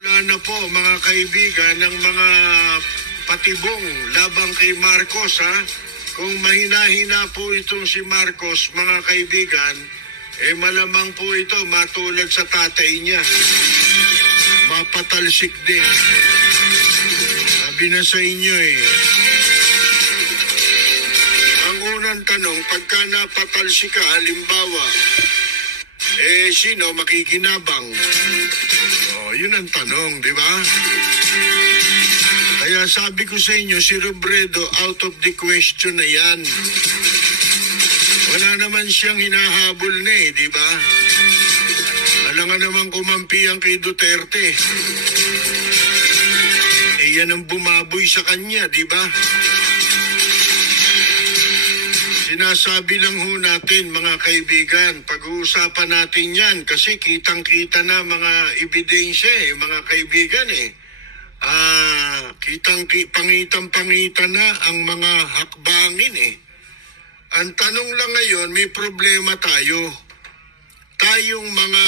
Wala na po mga kaibigan ng mga patibong labang kay Marcos ha. Kung mahina-hina po itong si Marcos mga kaibigan, malamang po ito matulad sa tatay niya. Mapatalsik din. Sabi na sa inyo Ang unang tanong, pagka napatalsik ka, halimbawa, sino makikinabang? Yun ang tanong, di ba? Kaya sabi ko sa inyo, si Robredo, out of the question na yan. Wala naman siyang hinahabol na di ba? Alam nga naman kumampi ang kay Duterte. Yan ang bumaboy sa kanya, di ba? Sinasabi lang ho natin mga kaibigan, pag-uusapan natin yan kasi kitang-kita na mga ebidensya mga kaibigan Pangitang-pangitan na ang mga hakbangin Ang tanong lang ngayon, may problema tayo. Tayong mga,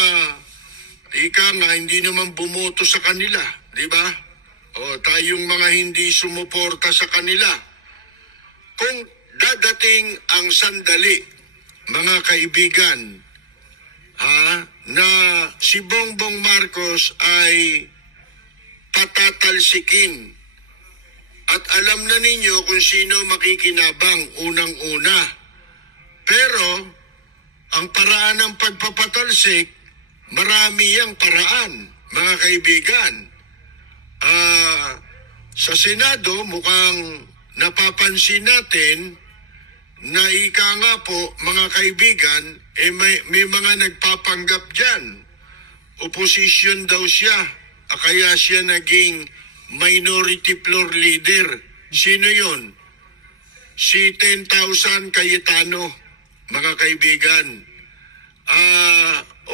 hindi naman bumoto sa kanila, di ba? Tayong mga hindi sumuporta sa kanila. Kung dadating ang sandali, mga kaibigan, na si Bongbong Marcos ay patatalsikin. At alam na ninyo kung sino makikinabang unang-una. Pero, ang paraan ng pagpapatalsik, marami ang paraan, mga kaibigan. Sa Senado, mukhang napapansin natin na nga po, mga kaibigan, may mga nagpapanggap dyan. Opposition daw siya, kaya siya naging minority floor leader. Sino yon? Si 10,000 Cayetano, mga kaibigan.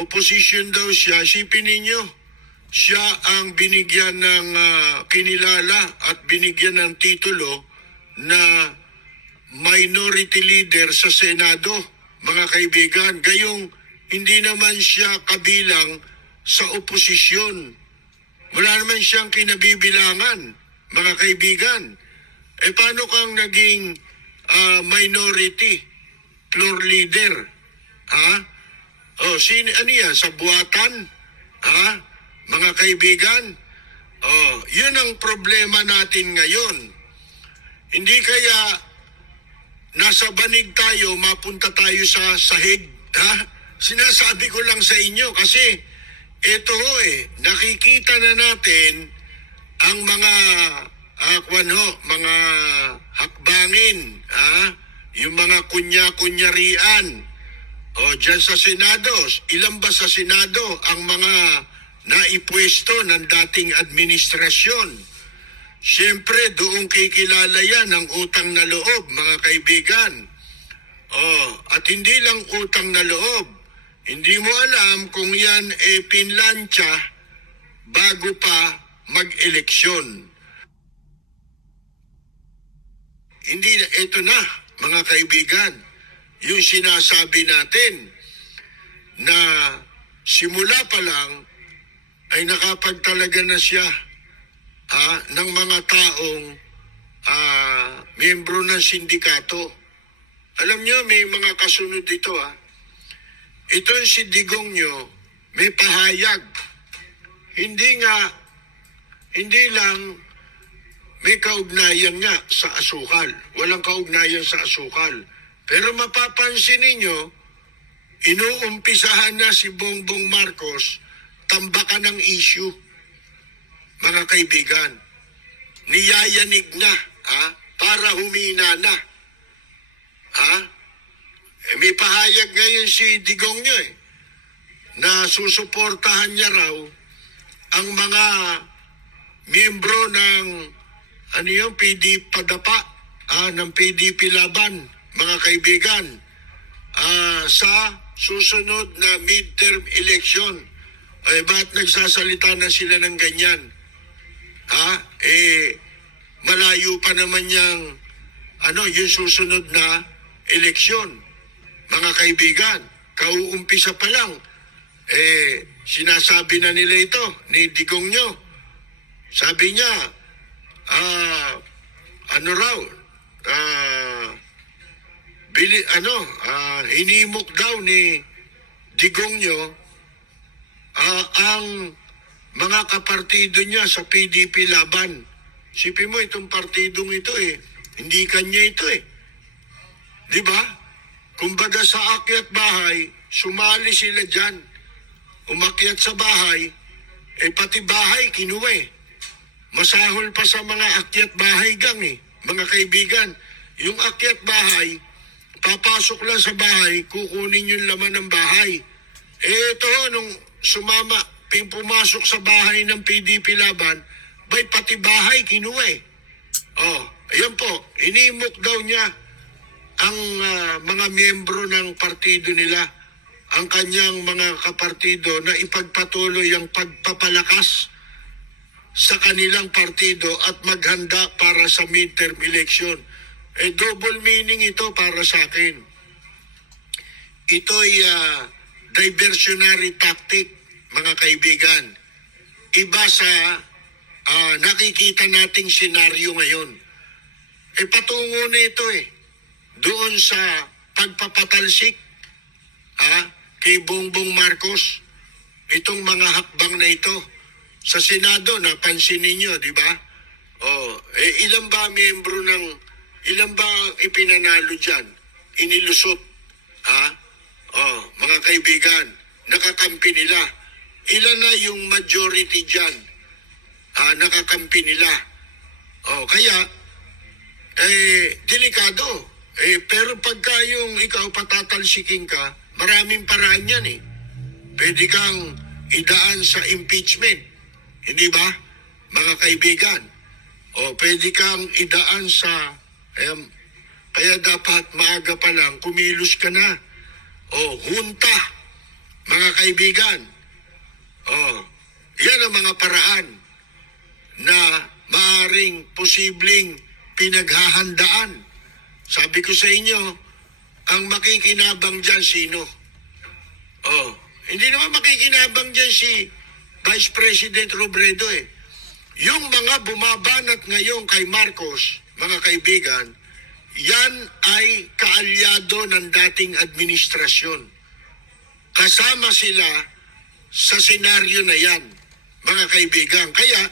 Opposition daw siya, sipin ninyo, siya ang binigyan ng kinilala at binigyan ng titulo na minority leader sa Senado, mga kaibigan. Gayong hindi naman siya kabilang sa oposisyon. Wala naman siyang kinabibilangan, mga kaibigan. Paano kang naging minority floor leader? Ano yan? Sa buwatan? Mga kaibigan? Yun ang problema natin ngayon. Hindi kaya nasa banig tayo, mapunta tayo sa sahig. Sinasabi ko lang sa inyo kasi ito nakikita na natin ang mga mga hakbangin, yung mga kunya-kunyarian. Diyan sa Senado, ilan ba sa Senado ang mga naipwesto ng dating administrasyon? Siyempre, doon kikilala yan ang utang na loob, mga kaibigan. At hindi lang utang na loob. Hindi mo alam kung yan pinlansya bago pa mag-eleksyon. Ito na, mga kaibigan, yung sinasabi natin na simula pa lang ay nakapagtalaga na siya ng mga taong miyembro ng sindikato. Alam nyo, may mga kasunod dito Ito si Digong nyo, may pahayag. Hindi lang may kaugnayan nga sa asukal. Walang kaugnayan sa asukal. Pero mapapansin ninyo, inuumpisahan na si Bongbong Marcos tambakan ng issue. Mga kaibigan, niyayanig na, para humina na. May pahayag ngayon si Digong nyo na susuportahan niya raw ang mga miyembro ng PD Padapa, ng PDP Laban, mga kaibigan, sa susunod na midterm election. Ba't nagsasalita na sila ng ganyan? Malayo pa naman yung yung susunod na eleksyon. Mga kaibigan, kauumpisa pa lang, sinasabi na nila ito ni Digong nyo Sabi niya, ano raw, hinimok daw ni Digongyo ang mga kapartido niya sa PDP Laban. Sipin mo, itong partidong ito hindi kanya ito Di ba? Kumbaga sa akyat bahay, sumali sila dyan. Umakyat sa bahay, pati bahay kinuha Masahol pa sa mga akyat bahay gang mga kaibigan. Yung akyat bahay, papasok lang sa bahay, kukunin yung laman ng bahay. Ito, nung pumasok sa bahay ng PDP Laban, pati bahay kinuha ayan po, hinimok daw niya ang mga miyembro ng partido nila, ang kanyang mga kapartido na ipagpatuloy ang pagpapalakas sa kanilang partido at maghanda para sa midterm election. Double meaning ito para sa akin. Ito'y diversionary tactic, mga kaibigan. Iba sa nakikita nating senaryo ngayon. Patungo na ito doon sa pagpapatalsik kay Bongbong Marcos. Itong mga hakbang na ito. Sa Senado, napansin ninyo, di ba? Ilan ba ilan ba ipinanalo dyan? Inilusot. Mga kaibigan, nakakampi nila. Ilan na yung majority dyan? Nakakampi nila. Kaya, delikado. Pero pagka yung ikaw patatalsiking ka, maraming paraan yan Pwede kang idaan sa impeachment. Hindi ba, mga kaibigan? Pwede kang idaan sa... kaya dapat maaga pa lang, kumilos ka na. Hunta, mga kaibigan. Yan ang mga paraan na maaring posibleng pinaghahandaan. Sabi ko sa inyo, ang makikinabang dyan sino? Hindi naman makikinabang dyan si Vice President Robredo Yung mga bumabanat ngayon kay Marcos, mga kaibigan, yan ay kaalyado ng dating administrasyon. Kasama sila sa senaryo na yan, mga kaibigan. Kaya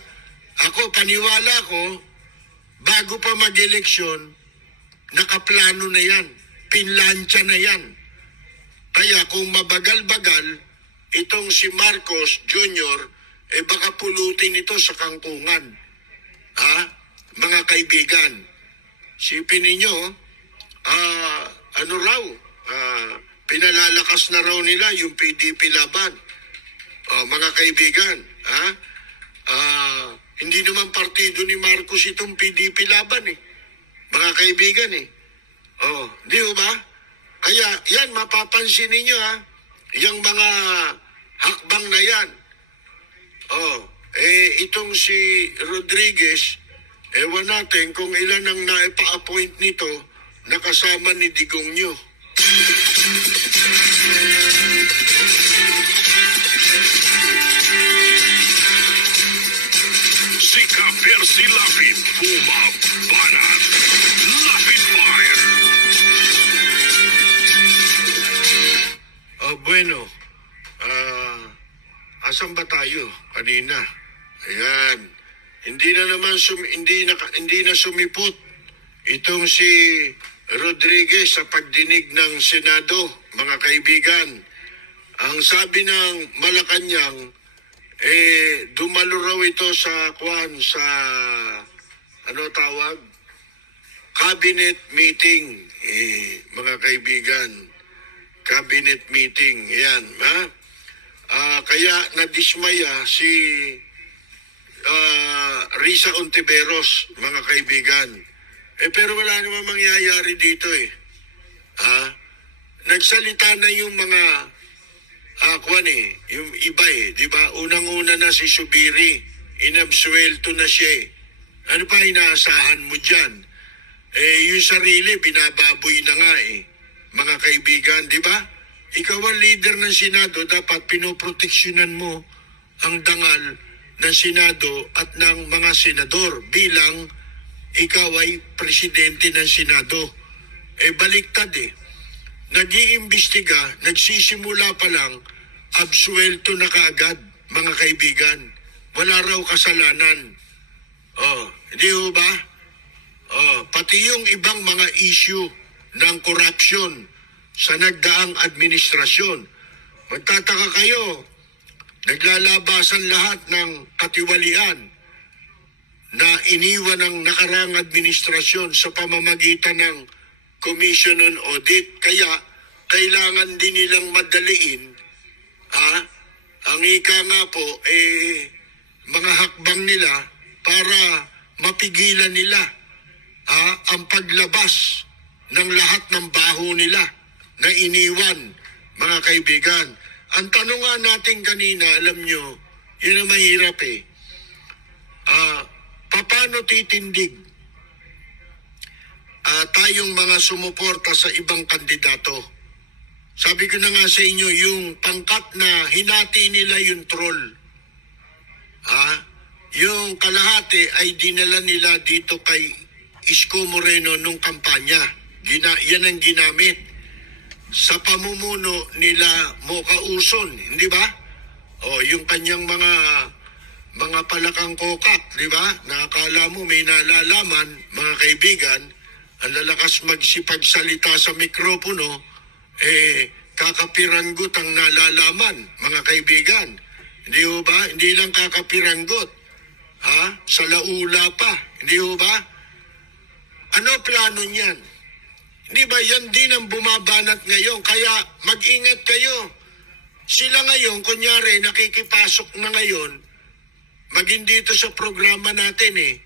ako, paniwala ko, bago pa mag-eleksyon, nakaplano na yan, pinlansya na yan. Kaya kung mabagal-bagal, itong si Marcos Jr., baka pulutin ito sa kangkungan. Mga kaibigan, sipin ninyo, pinalalakas na raw nila yung PDP Laban. Mga kaibigan, hindi naman partido ni Marcos itong PDP Laban Mga kaibigan di ba? Kaya yan, mapapansin ninyo yung mga hakbang na yan. Itong si Rodriguez, ewan natin kung ilan ang naipa-appoint nito na kasama ni Digongyo. Si Kaper si Lapid, bumabanat. Lapid Fire. Bueno, asan ba tayo kanina? Ayan. Hindi na sumipot itong si Rodriguez sa pagdinig ng Senado, mga kaibigan. Ang sabi ng Malacanang, dumalo raw ito sa cabinet meeting, mga kaibigan. Cabinet meeting, yan, kaya nadismaya si Risa Ontiveros, mga kaibigan. Pero wala namang mangyayari dito Nagsalita na yung mga yung iba di ba? Unang-una na si Subiri, inabsuelto na siya Ano pa inaasahan mo dyan? Yung sarili, binababoy na nga mga kaibigan, di ba? Ikaw ang leader ng Senado, dapat pinoproteksyonan mo ang dangal ng Senado at ng mga senador bilang ikaw ay presidente ng Senado. Baliktad Nag-iimbestiga, nagsisimula pa lang, absuelto na kaagad, mga kaibigan. Wala raw kasalanan. Hindi ho ba? Pati yung ibang mga issue ng corruption sa nagdaang administrasyon. Magtataka kayo, naglalabasan lahat ng katiwalian na iniwan ng nakarang administrasyon sa pamamagitan ng Commission on Audit. Kaya kailangan din nilang madaliin ang ika nga po mga hakbang nila para mapigilan nila ang paglabas ng lahat ng baho nila na iniwan, mga kaibigan. Ang tanong nga natin kanina, alam nyo, yun ang mahirap paano titindig tayong mga sumuporta sa ibang kandidato? Sabi ko na nga sa inyo, yung pangkat na hinati nila yung troll. Yung kalahati ay dinala nila dito kay Isko Moreno nung kampanya. Yan ang ginamit sa pamumuno nila Mocha Uson, hindi ba? Yung kanyang mga palakang kokak, di ba? Nakakala mo may nalalaman, mga kaibigan, ang lalakas magsipagsalita sa mikropono, kakapiranggot ang nalalaman, mga kaibigan. Hindi ho ba? Hindi lang kakapiranggot. Sa laula pa. Hindi ho ba? Ano plano niyan? Hindi ba yan din ang bumabanat ngayon? Kaya mag-ingat kayo. Sila ngayon, kunyari, nakikipasok na ngayon, maging dito sa programa natin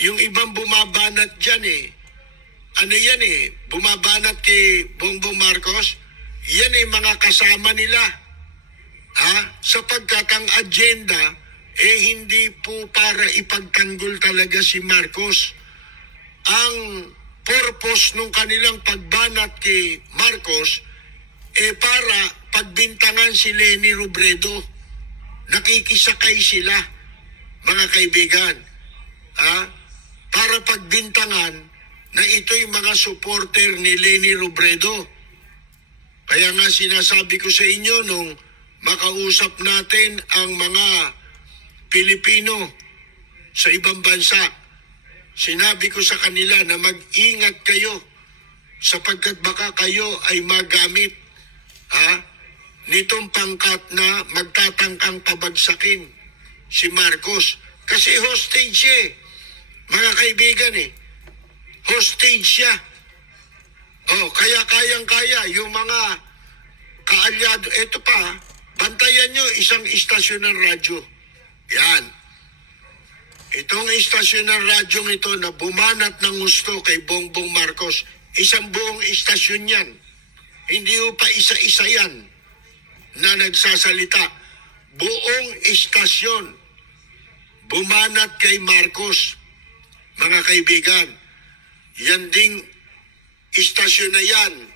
yung ibang bumabanat dyan ano yan bumabanat kay Bongbong Marcos, yan mga kasama nila. Sapagkat ang agenda, hindi po para ipagtanggol talaga si Marcos. Ang purpose nung kanilang pagbanat kay Marcos, para pagbintangan si Leni Robredo. Nakikisakay sila, mga kaibigan. Para pagbintangan na ito'y mga supporter ni Leni Robredo. Kaya nga sinasabi ko sa inyo nung makausap natin ang mga Pilipino sa ibang bansa, sinabi ko sa kanila na mag-ingat kayo sapagkat baka kayo ay magamit nitong pangkat na magtatangkang pabagsakin si Marcos. Kasi hostage siya mga kaibigan Hostage siya. Kaya kayang-kaya yung mga kaalyado. Ito pa, bantayan nyo isang istasyon ng radyo. Yan. Itong istasyon ng radyo ito na bumanat ng gusto kay Bongbong Marcos, isang buong istasyon yan. Hindi ho pa isa-isa yan na nagsasalita. Buong istasyon bumanat kay Marcos, mga kaibigan. Yan ding istasyon na yan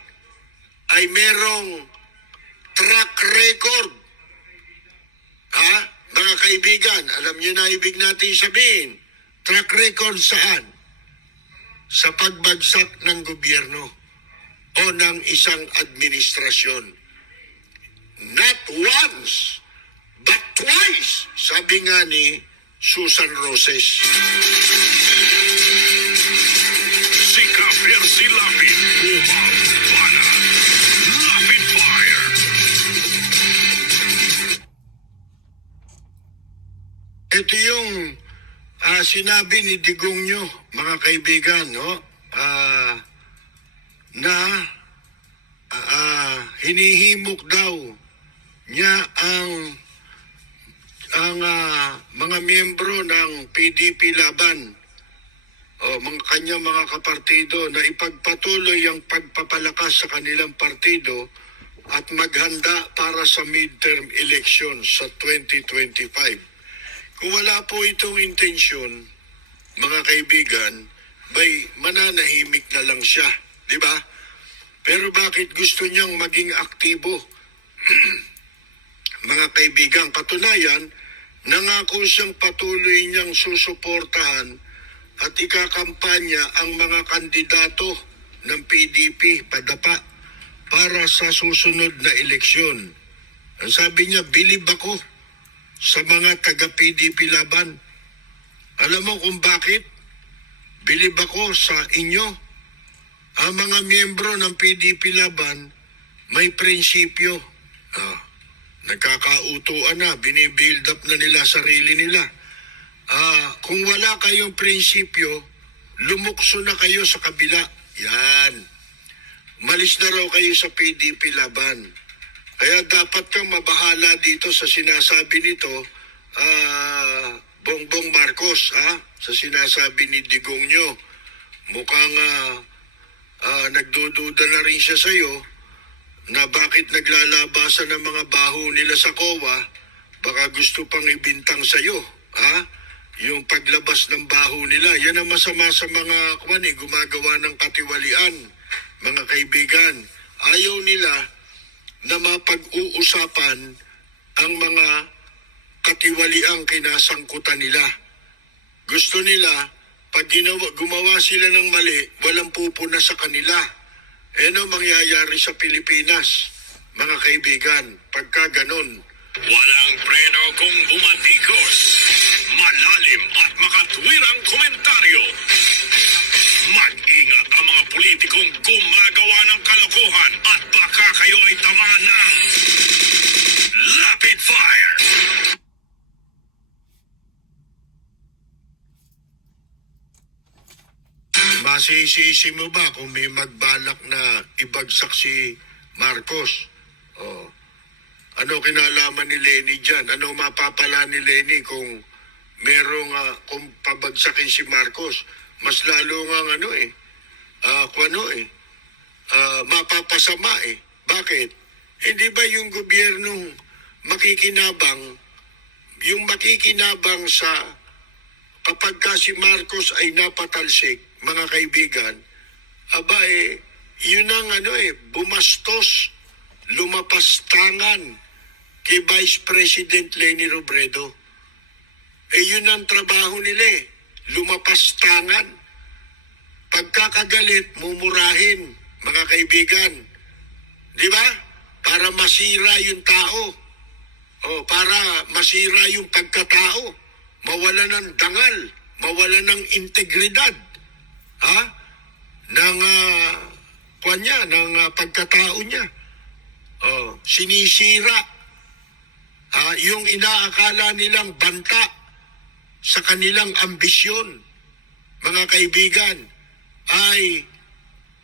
ay merong track record. Mga kaibigan, alam niyo na ibig natin sabihin, track record saan? Sa pagbagsak ng gobyerno o ng isang administrasyon. Not once, but twice, sabi nga ni Susan Roses. Si Ka-Percy Lapid, bumabanat. Lapid Fire. Ito yung sinabi ni Digongyo, mga kaibigan, na hinihimok daw niya ang mga miyembro ng PDP Laban mga kanyang mga kapartido na ipagpatuloy ang pagpapalakas sa kanilang partido at maghanda para sa midterm election sa 2025. Kung wala po itong intensyon, mga kaibigan, mananahimik na lang siya, di ba? Pero bakit gusto niyang maging aktibo? Mga kaibigan, katunayan, nangako siyang patuloy niyang susuportahan at ikakampanya ang mga kandidato ng PDP padapa para sa susunod na eleksyon. Ang sabi niya, bilib ako sa mga taga-PDP laban. Alam mo kung bakit? Bilib ako sa inyo. Ang mga miyembro ng PDP laban may prinsipyo. Nagkakautuan na, binibuild up na nila sarili nila. Kung wala kayong prinsipyo, lumukso na kayo sa kabila. Yan. Malis na raw kayo sa PDP laban. Kaya dapat kang mabahala dito sa sinasabi nito, Bongbong Marcos, sa sinasabi ni Digong nyo. Mukhang nagdududa na rin siya sa'yo na bakit naglalabasan ng mga baho nila sa COA, baka gusto pang ibintang sa'yo, yung paglabas ng baho nila. Yan ang masama sa mga gumagawa ng katiwalian, mga kaibigan. Ayaw nila na mapag-uusapan ang mga katiwaliang kinasangkutan nila. Gusto nila, pag gumawa sila ng mali, walang pupuna sa kanila. Ano mangyayari sa Pilipinas, mga kaibigan, pagka ganon? Walang preno kung bumatikos. Malalim at makatwirang komentaryo. Mag-ingat ang mga politikong gumagawa ng kalokohan at baka kayo ay tamaan ng Rapid Fire. Masisisi mo ba kung may magbalak na ibagsak si Marcos? Ano kinalaman ni Lenny dyan? Ano mapapala ni Lenny kung merong kung pabagsakin si Marcos? Mas lalo nga mapapasama eh. Bakit? Hindi ba yung gobyernong makikinabang sa kapag ka si Marcos ay napatalsik, mga kaibigan, yun ang bumastos, lumapastangan kay Vice President Leni Robredo. Yun ang trabaho nila lumapastangan. Pagkakagalit, mumurahin, mga kaibigan. Di ba? Para masira yung tao. Para masira yung pagkatao. Mawala ng dangal. Mawala ng integridad. Ng pagkatao niya. Sinisira. Yung inaakala nilang banta sa kanilang ambisyon, mga kaibigan, ay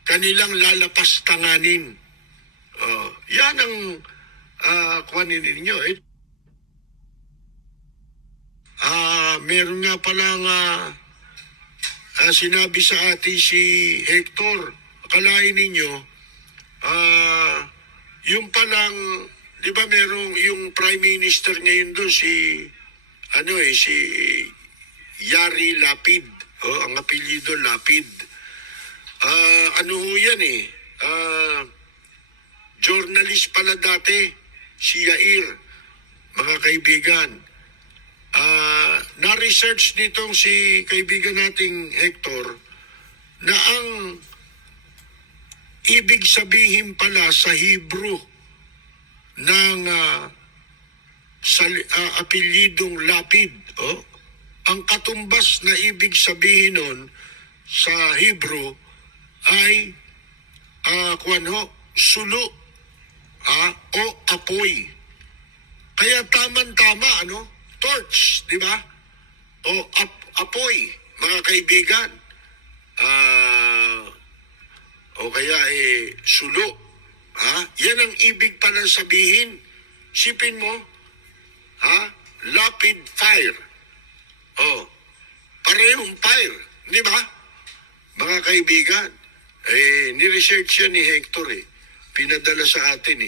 kanilang lalapastanganin. Yan ang kuhanin ninyo. Meron nga palang sinabi sa atin si Hector, akalain ninyo, yung palang, di ba merong yung Prime Minister ngayon doon, si Yari Lapid, ang apelyido Lapid. Yan journalist pala dati, si Yair, mga kaibigan. Na-research nitong si kaibigan nating Hector na ang ibig sabihin pala sa Hebrew ng apelyidong Lapid, ang katumbas na ibig sabihin nun sa Hebrew ay sulo o apoy. Kaya tama-tama, torch, di ba? O apoy, mga kaibigan. O kaya sulo. Yan ang ibig pala sabihin. Sipin mo, lapid fire. Parehong fire, di ba? Mga kaibigan, ni-research yan ni Hector Pinadala sa atin